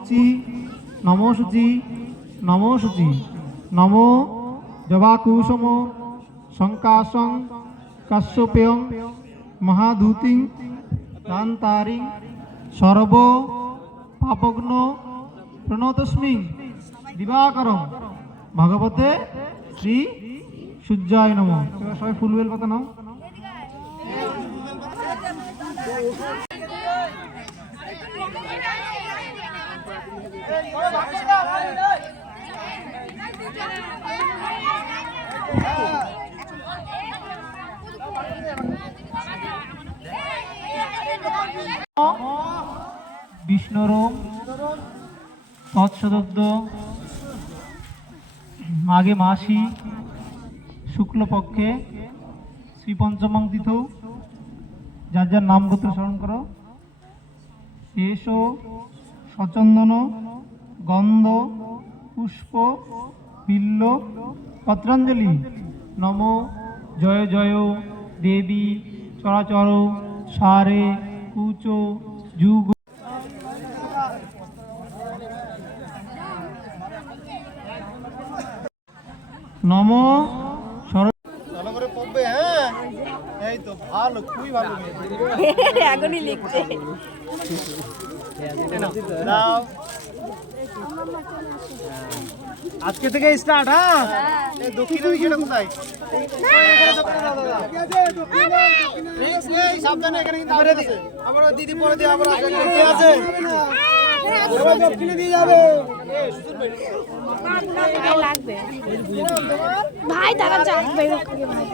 শুচি নমো শুচি নমো শুচি নমো জবাকুসুম শঙ্কাশং কাশ্যপেয়ং মহাধূতিং কান্তারিং সর্ব পাপগ্ন প্রণতস্মি দিবাকরং ভগবতে শ্রী সূর্যায় নমঃ। এবার সবাই ফুল বেল পাতা নাও। বিষ্ণুরোম তৎসদব্দ মাঘে মাসি শুক্লপক্ষে শ্রী পঞ্চমাং তিথৌ, যার যার নাম গোত্র স্মরণ করো। শেষ সচন্দন গন্ধ পুষ্প বিল্ল পত্রাঞ্জলি নম জয় জয় দেবী চরাচর সারে কুচ যুগ নম ভালো করে পড়বে। হ্যাঁ এই তো ভালো, খুবই ভালো। এখনই লিখছে। আজকে থেকে স্টার্ট। হ্যাঁ এই দক্ষিণে উইকেটে কোথায়? এই সাবধানে, এখানে কিন্তু আবার দিদি পরে দিয়ে আবার আছে। দক্ষিণে দিয়ে যাবে ভাই, তারা চাকবে ভাই।